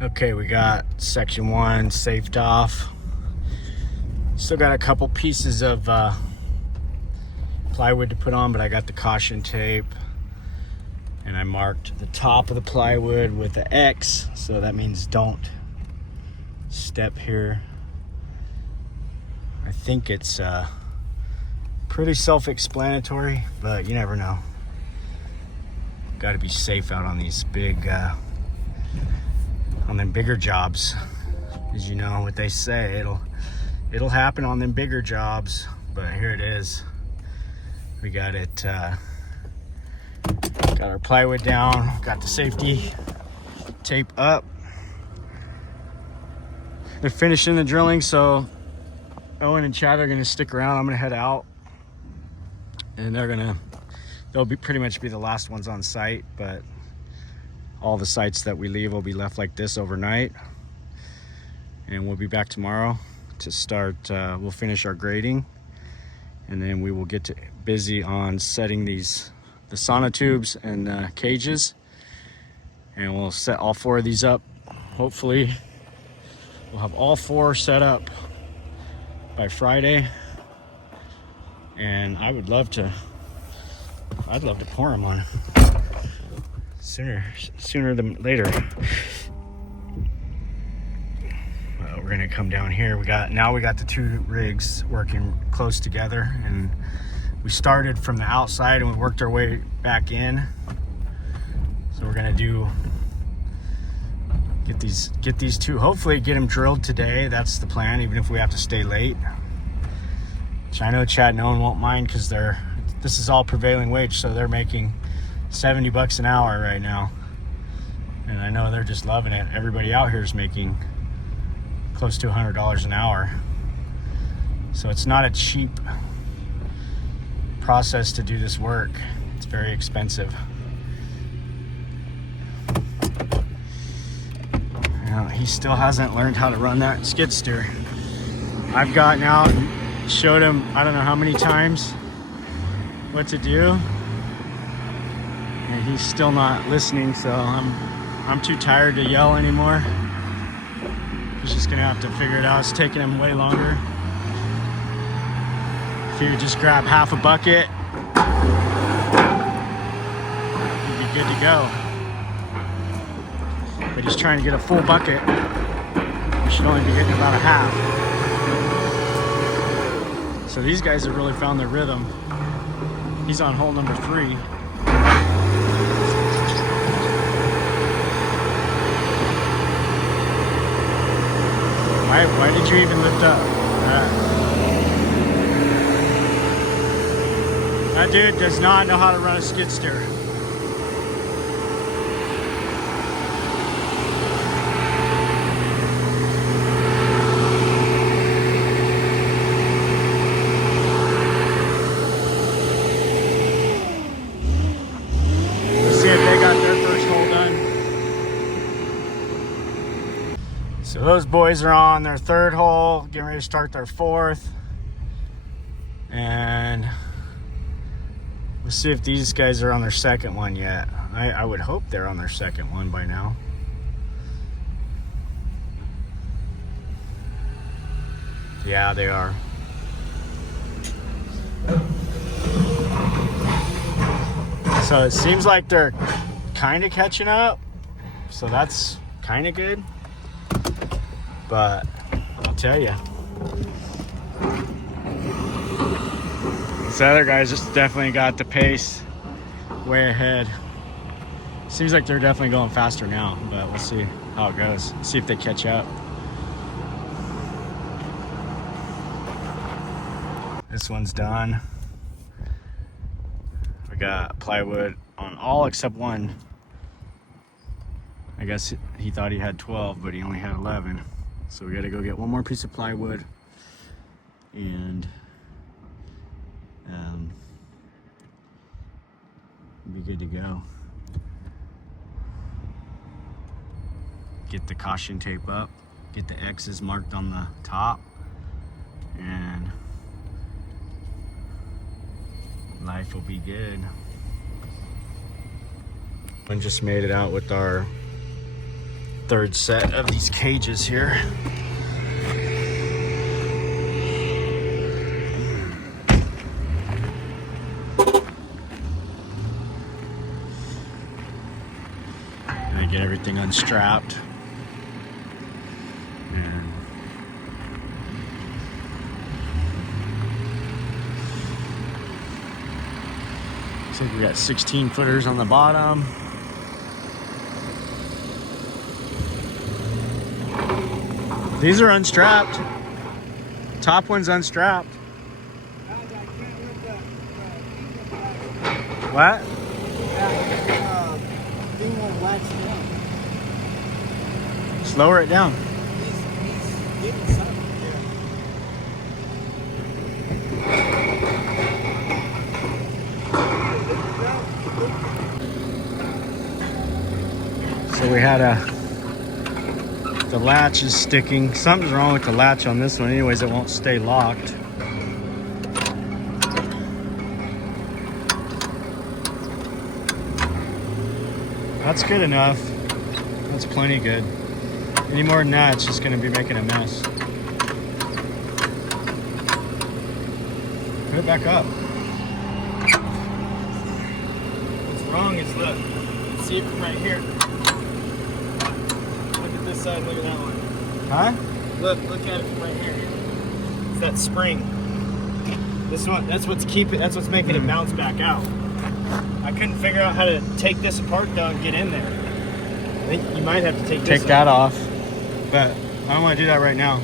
Okay, we got section 1 safed off. Still got a couple pieces of plywood to put on, but I got the caution tape and I marked the top of the plywood with the X, so that means don't step here. I think it's pretty self-explanatory, but you never know. Got to be safe out on these big on them bigger jobs. As you know what they say, it'll happen on them bigger jobs. But here it is. We got it got our plywood down, got the safety tape up. They're finishing the drilling, so Owen and Chad are gonna stick around. I'm gonna head out, and they'll be pretty much be the last ones on site, but all the sites that we leave will be left like this overnight, and we'll be back tomorrow to start. We'll finish our grading, and then we will get busy on setting the sonotubes and cages, and we'll set all 4 of these up. Hopefully we'll have all 4 set up by Friday, and I'd love to pour them on sooner than later. Well, we're gonna come down here. We got the 2 rigs working close together, and we started from the outside and we worked our way back in. So we're gonna get these 2, hopefully get them drilled today. That's the plan, even if we have to stay late. Which I know Chad and Owen won't mind, because this is all prevailing wage, so they're making $70 an hour right now, and I know they're just loving it. Everybody out here is making close to $100 an hour, so it's not a cheap process to do this work. It's very expensive. He still hasn't learned how to run that skid steer. I've gotten out and showed him I don't know how many times what to do, and he's still not listening, so I'm too tired to yell anymore. He's just gonna have to figure it out. It's taking him way longer. If he would just grab half a bucket, he'd be good to go. But he's trying to get a full bucket. We should only be getting about a half. So these guys have really found their rhythm. He's on hole number 3. Why did you even lift up? That dude does not know how to run a skid steer. So those boys are on their 3rd hole, getting ready to start their 4th. And we'll see if these guys are on their 2nd one yet. I would hope they're on their 2nd one by now. Yeah, they are. So it seems like they're kind of catching up. So that's kind of good. But I'll tell you, this other guy's just definitely got the pace way ahead. Seems like they're definitely going faster now, but we'll see how it goes. See if they catch up. This one's done. We got plywood on all except one. I guess he thought he had 12, but he only had 11. So we gotta go get one more piece of plywood, and be good to go. Get the caution tape up, get the X's marked on the top, and life will be good. And just made it out with our third set of these cages here. And I get everything unstrapped. And looks like we got 16 footers on the bottom. These are unstrapped. Top one's unstrapped. What? Just lower it down. So we had the latch is sticking. Something's wrong with the latch on this one. Anyways, it won't stay locked. That's good enough. That's plenty good. Any more than that, it's just going to be making a mess. Put it back up. What's wrong is, look. See it from right here. Look at this side, look at that one. Huh? Look at it from right here. It's that spring. This one, that's what's making it bounce back out. I couldn't figure out how to take this apart though and get in there. I think you might have to take that off, but I don't want to do that right now.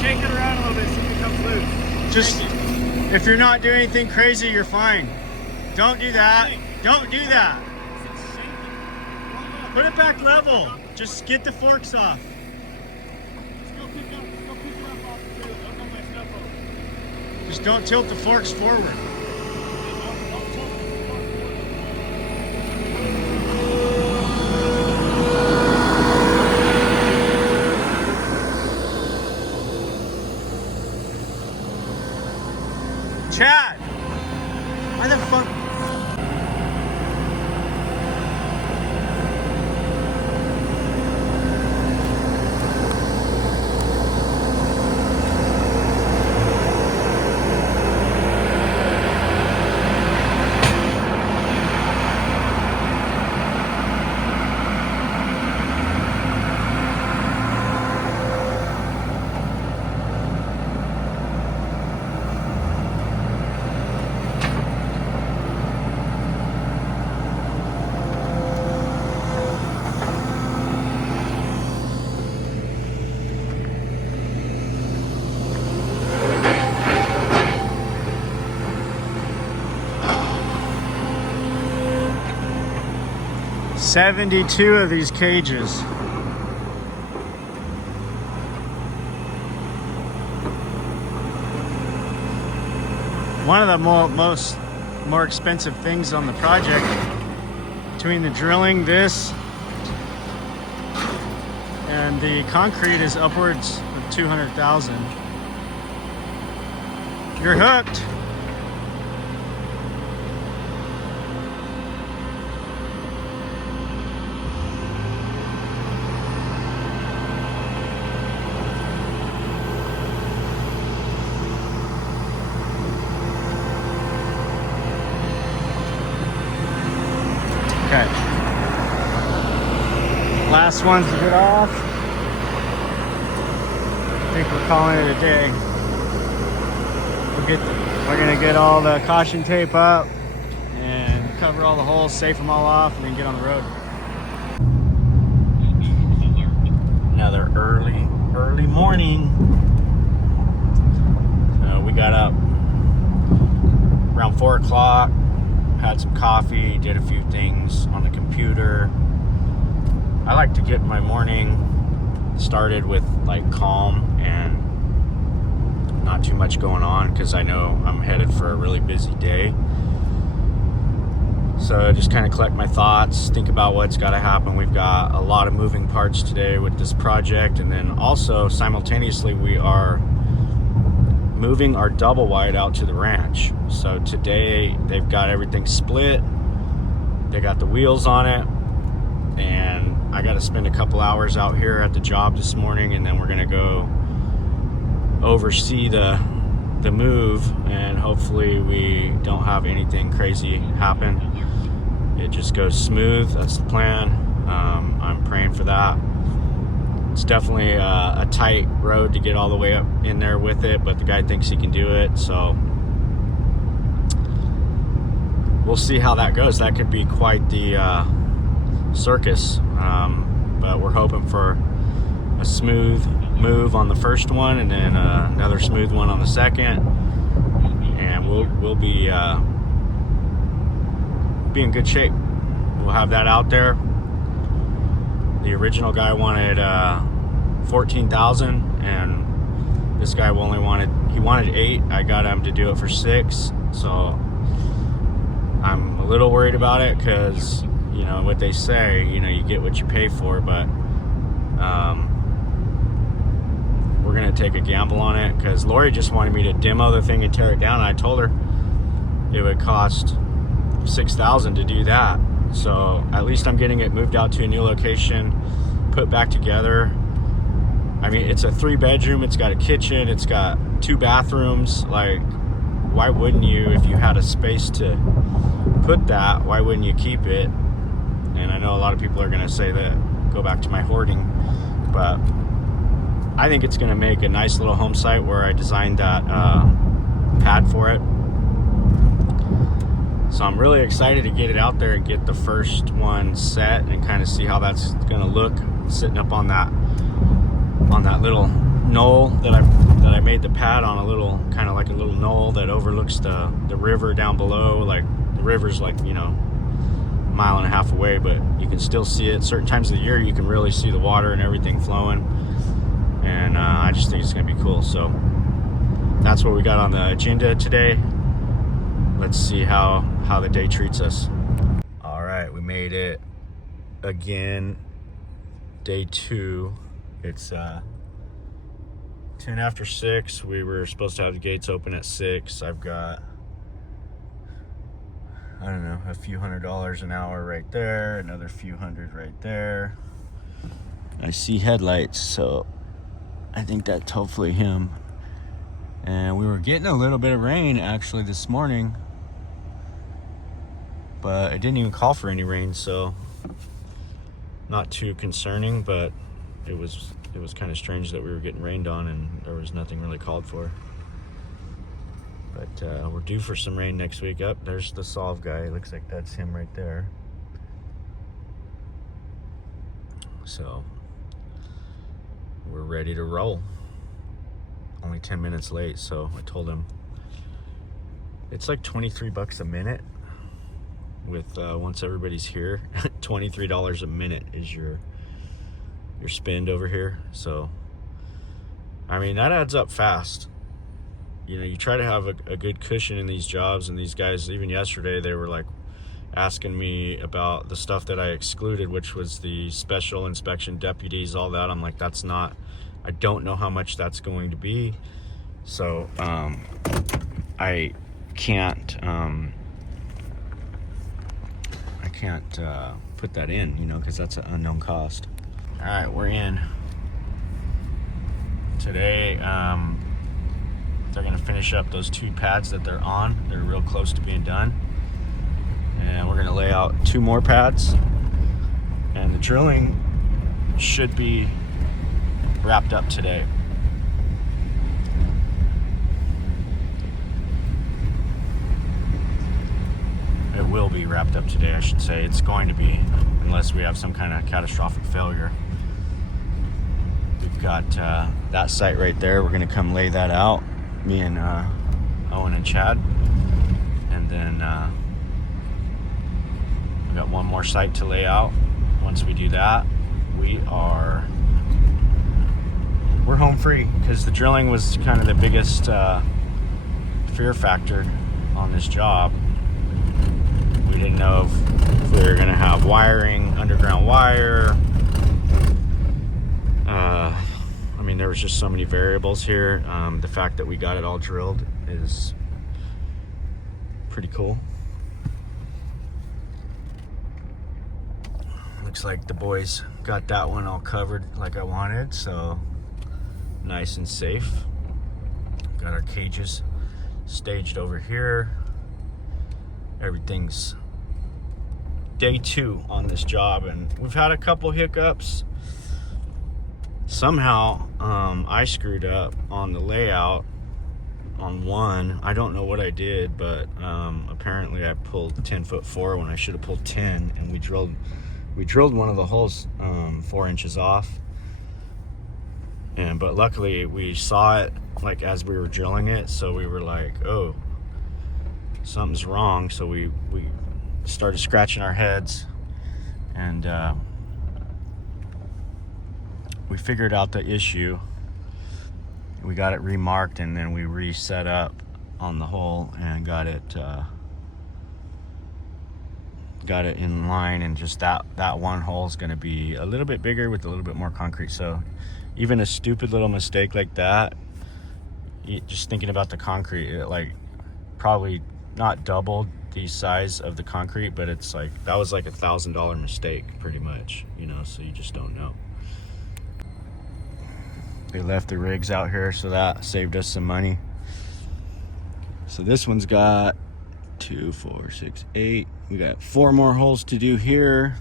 'Shake it around a little bit, see if it comes loose. Just, if you're not doing anything crazy, you're fine. Don't do that. Don't do that. Put it back level. Just get the forks off. Just don't tilt the forks forward. Chad, why the fuck? $72 of these cages. One of the more expensive things on the project, between the drilling, this, and the concrete, is upwards of $200,000. You're hooked. Okay. Last ones to get off. I think we're calling it a day. We're gonna get all the caution tape up and cover all the holes, safe them all off, and then get on the road. Another early morning. So we got up 4 o'clock, had some coffee, did a few things on the computer. I like to get my morning started with like calm and not too much going on, because I know I'm headed for a really busy day. So just kind of collect my thoughts, think about what's got to happen. We've got a lot of moving parts today with this project, and then also simultaneously we are moving our double wide out to the ranch. So today they've got everything split, they got the wheels on it, and I got to spend a couple hours out here at the job this morning, and then we're gonna go oversee the move, and hopefully we don't have anything crazy happen. It just goes smooth. That's the plan. I'm praying for that. It's definitely a tight road to get all the way up in there with it, but the guy thinks he can do it, so we'll see how that goes. That could be quite the circus, but we're hoping for a smooth move on the first one, and then another smooth one on the second, and we'll be in good shape. We'll have that out there. The original guy wanted 14,000, and this guy only wanted 8. I got him to do it for 6, so I'm a little worried about it, because you know what they say, you know, you get what you pay for, but we're gonna take a gamble on it, because Lori just wanted me to demo the thing and tear it down, and I told her it would cost 6,000 to do that. So at least I'm getting it moved out to a new location, put back together. I mean, it's a 3-bedroom, it's got a kitchen, it's got 2 bathrooms. Like, why wouldn't you, if you had a space to put that, why wouldn't you keep it? And I know a lot of people are gonna say that, go back to my hoarding, but I think it's gonna make a nice little home site where I designed that pad for it. So I'm really excited to get it out there and get the first one set and kind of see how that's gonna look, sitting up on that little knoll that I made the pad on, a little kind of like a little knoll that overlooks the river down below. Like, the river's like, you know, a mile and a half away, but you can still see it. Certain times of the year you can really see the water and everything flowing, and I just think it's gonna be cool. So that's what we got on the agenda today. Let's see how the day treats us. All right, we made it again. Day 2. It's 10 after 6. We were supposed to have the gates open at 6. I've got, I don't know, a few $100s an hour right there, another few hundred right there. I see headlights, so I think that's hopefully him. And we were getting a little bit of rain actually this morning, but it didn't even call for any rain, so not too concerning. But it was kind of strange that we were getting rained on and there was nothing really called for. But we're due for some rain next week. Up there's the Solve guy. It looks like that's him right there. So we're ready to roll. Only 10 minutes late, so I told him it's like $23 a minute with once everybody's here. $23 a minute is your spend over here. So I mean, that adds up fast. You know, you try to have a good cushion in these jobs, and these guys, even yesterday, they were like asking me about the stuff that I excluded, which was the special inspection deputies, all that. I'm like, that's not, I don't know how much that's going to be, so I can't put that in, you know, because that's an unknown cost. All right, we're in today. They're gonna finish up those 2 pads that they're on. They're real close to being done, and we're gonna lay out 2 more pads, and the drilling should be wrapped up today. It will be wrapped up today, I should say. It's going to be, unless we have some kind of catastrophic failure. We've got that site right there. We're gonna come lay that out, me and Owen and Chad, and then we got one more site to lay out. Once we do that, we're home free, because the drilling was kind of the biggest fear factor on this job. We didn't know if we were going to have wiring, underground wire. I mean, there was just so many variables here. The fact that we got it all drilled is pretty cool. Looks like the boys got that one all covered like I wanted, so nice and safe. Got our cages staged over here. Everything's day 2 on this job, and we've had a couple hiccups. Somehow I screwed up on the layout on one. I don't know what I did, but apparently I pulled 10'4" when I should have pulled 10, and we drilled one of the holes 4 inches off. But luckily we saw it like as we were drilling it, so we were like, oh, something's wrong. So we started scratching our heads, and we figured out the issue. We got it remarked, and then we reset up on the hole and got it in line. And just that one hole is going to be a little bit bigger with a little bit more concrete. So even a stupid little mistake like that, just thinking about the concrete, it like probably not doubled the size of the concrete, but it's like that was like $1,000 mistake pretty much, you know. So you just don't know. They left the rigs out here, so that saved us some money. So this one's got 2, 4, 6, 8. We got 4 more holes to do here.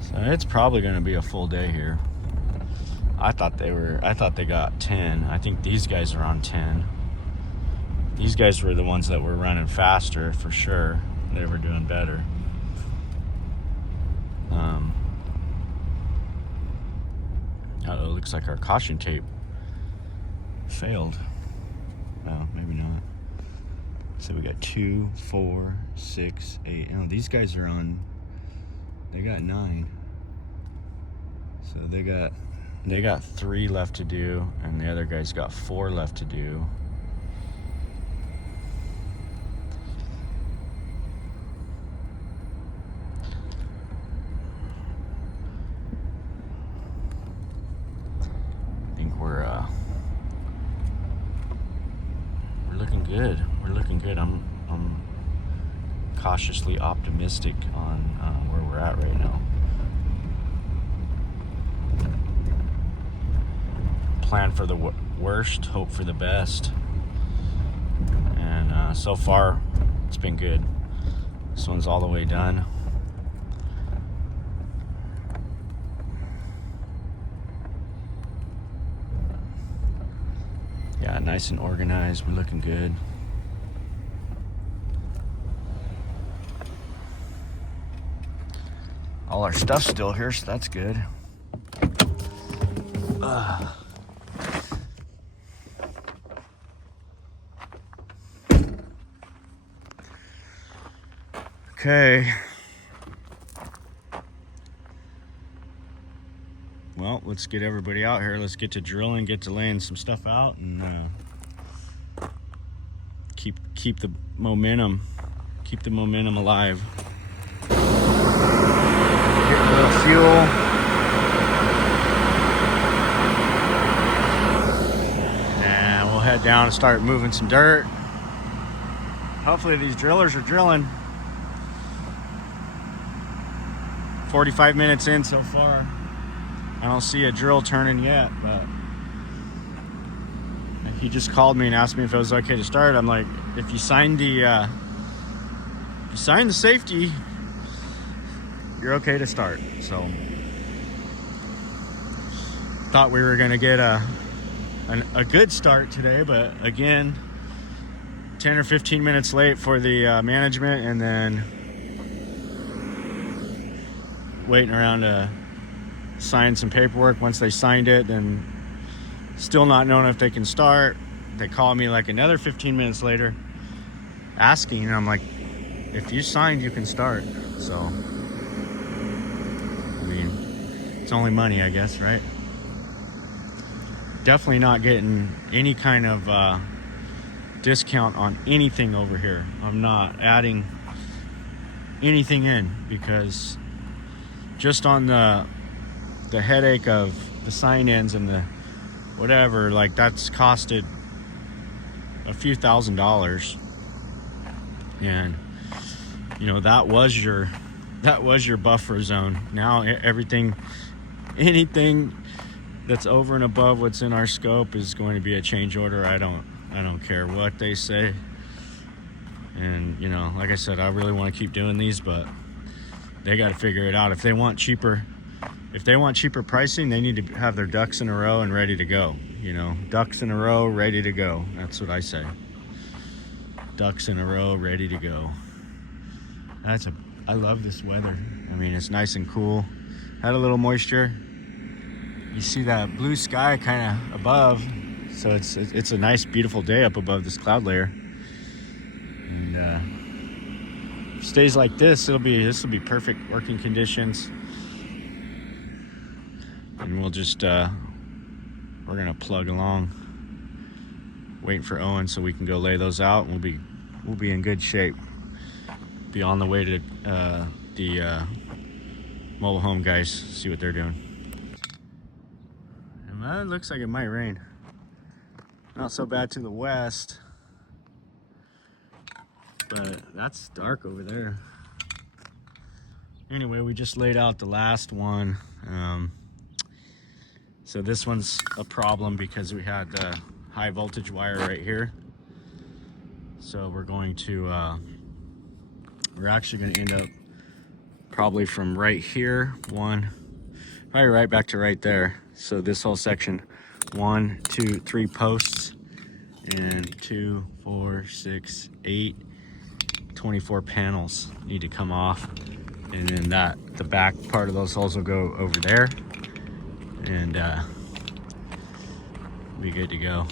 So it's probably going to be a full day here. I thought they got 10. I think these guys are on 10. These guys were the ones that were running faster for sure. They were doing better. It looks like our caution tape failed. No, maybe not. So we got 2, 4, 6, 8. Oh, these guys are on. They got 9. So they got 3 left to do, and the other guy's got 4 left to do. I think we're looking good. We're looking good. I'm cautiously optimistic on where we're at right now. Plan for the worst, hope for the best, and so far it's been good. This one's all the way done. Yeah, nice and organized. We're looking good. All our stuff's still here, so that's good. Okay. Well, let's get everybody out here. Let's get to drilling, get to laying some stuff out, and keep the momentum alive. Get a little fuel. And we'll head down and start moving some dirt. Hopefully these drillers are drilling. 45 minutes in so far. I don't see a drill turning yet, but he just called me and asked me if it was okay to start. I'm like, if you signed the safety, you're okay to start. So thought we were gonna get a good start today, but again, 10 or 15 minutes late for the management, and then waiting around to sign some paperwork. Once they signed it, then Still not knowing if they can start. They call me like another 15 minutes later asking, and I'm like, if you signed, you can start. So, I mean, it's only money, I guess, right? Definitely not getting any kind of discount on anything over here. I'm not adding anything in, because just on the headache of the sign-ins and the whatever, like, that's costed a few $1,000s. And you know, that was your buffer zone. Now anything that's over and above what's in our scope is going to be a change order. I don't care what they say. And you know, like I said, I really want to keep doing these, but they got to figure it out. If they want cheaper pricing, they need to have their ducks in a row and ready to go. You know, ducks in a row, ready to go. That's what I say. Ducks in a row, ready to go. I love this weather. I mean, it's nice and cool. Had a little moisture. You see that blue sky kind of above, so it's a nice, beautiful day up above this cloud layer. And if it stays like this, this will be perfect working conditions. And we'll just we're gonna plug along, waiting for Owen so we can go lay those out. We'll be in good shape. Be on the way to the mobile home guys, see what they're doing. And it looks like it might rain. Not so bad to the west, but that's dark over there. Anyway, we just laid out the last one. So this one's a problem because we had high voltage wire right here. So we're actually going to end up probably from right here, probably right back to right there. So this whole section, 1, 2, 3 posts, and 2, 4, 6, 8, 24 panels need to come off. And then the back part of those holes will go over there, and be good to go.